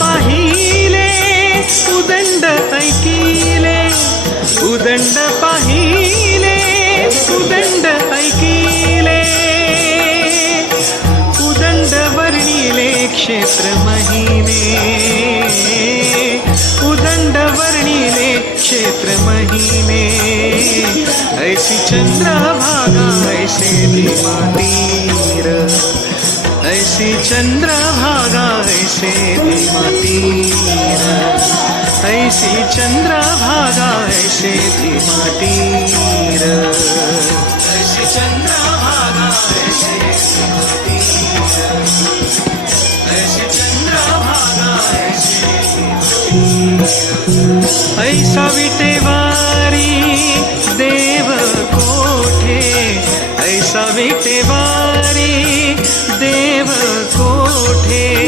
पाहिले उदंड ऐकिले, उदंड पाहिले उदंड ऐकिले, उदंड वर्णिले क्षेत्र महिने, उदंड वर्णिले क्षेत्र महिने, ऐसी चंद्रभागा ऐसे भीमातीर, ऐसी चंद्रभागा ऐसे भीमातीर, ऐसी चंद्रभागा ऐसे भीमातीर, ऐसी चंद्रभागा ऐसे भीमातीर, ऐसी चंद्रभागा ऐसे भीमातीर, ऐसा विटेवारी देव कोठे, ऐसा विटेवारी